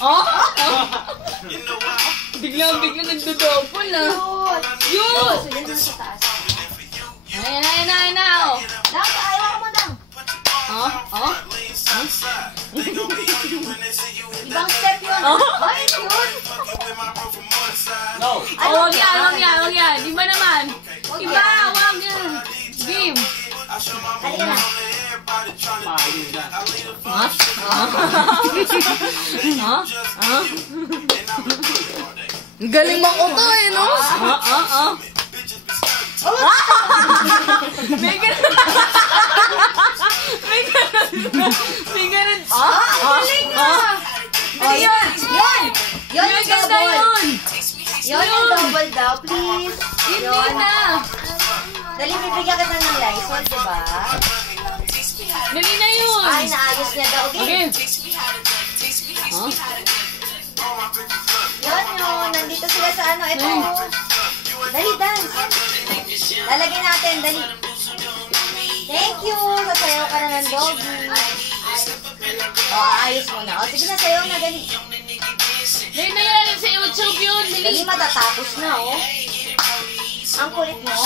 Oh? Biglang nagdodouble na. Yun! Ayan na, oh. Dang, ayaw mo, Dang. Oh? Ibang step yun. Ay, yun. No. Wag yan. Iba naman. Iba, wag yan. Game. Halika na. Galing mo ko to eh, no? May ganun. May ganun. Galing nga. Yun Yung ganda double. yun. Yun yung double daw, please. Hindi Yun. na. Dali, bibigyan kita ng Lysol, diba? Dali na yun. Ay, naayos niya daw. Okay. Yun. Nandito sila sa ano. Ito. Dali, dance. Lalagyan natin. Dali. Thank you. Sasayaw ka na ng doggy. Ayos mo na. Sige na, sayaw na. Dali. Dali na yan sa YouTube yun. Dali, matatapos na, oh. Ang kulit mo.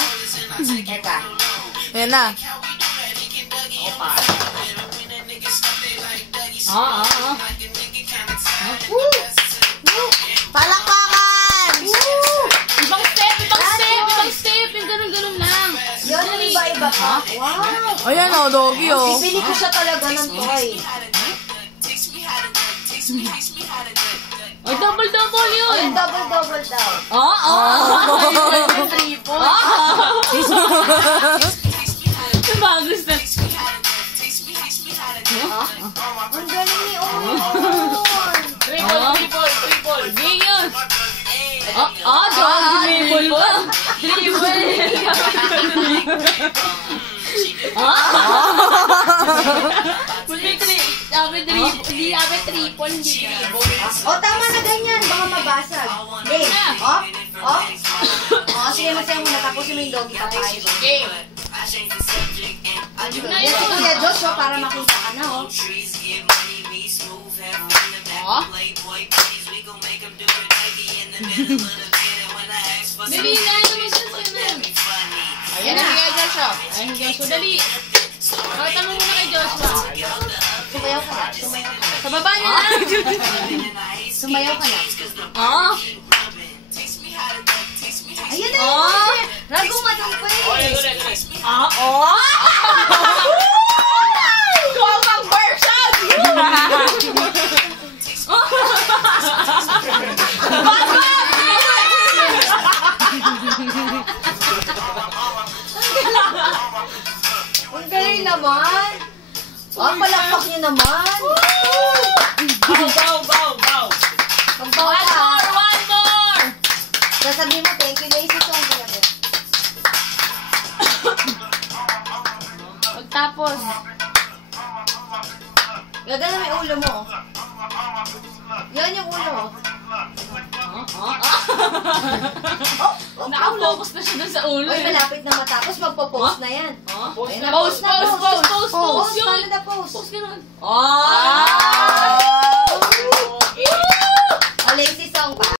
Teka. Yan na. Opa. Palakpakan! Ibang step. Yung ganun lang. Yun, iba-iba pa. Wow. Ayan o, doggy o. Bibili ko siya talaga ng toy. Ay, double yun. Ay, double daw. Oo. Triple. Tumagos na. Ang galing ni Owen. Triple. Game yun. Triple pa. Triple. O, tama na ganyan. Baka mabasag. Game. Sige, masaya muna. Tapusin mo yung doggy papayos. Game. Yan si Kuya Josh, para makita ka na, oh. Dali na, naman siya sa'yo. Ayan na, kay Joshua. Ayan, Joshua, dali. Pakita mo muna kay Joshua. Sumayaw ka na. Sa baba niya na. Sumayaw ka na. Ayun na yun. Rago matang pa eh. Kuwang version! Ang galing naman. Palakpak niyo naman. Go. Pagbawa ka. One more! Sasabihin mo, thank you, Lazy Song. Pagtapos. Gagana mo yung ulo mo. Yan yung ulo mo. Naka-focus na siya dun sa ulo. Uy, malapit na matapos. Magpo-post na yan. Pose Ayun na, pose Post yun. paano na post? Pose ka nun. O, Lazy Song pa.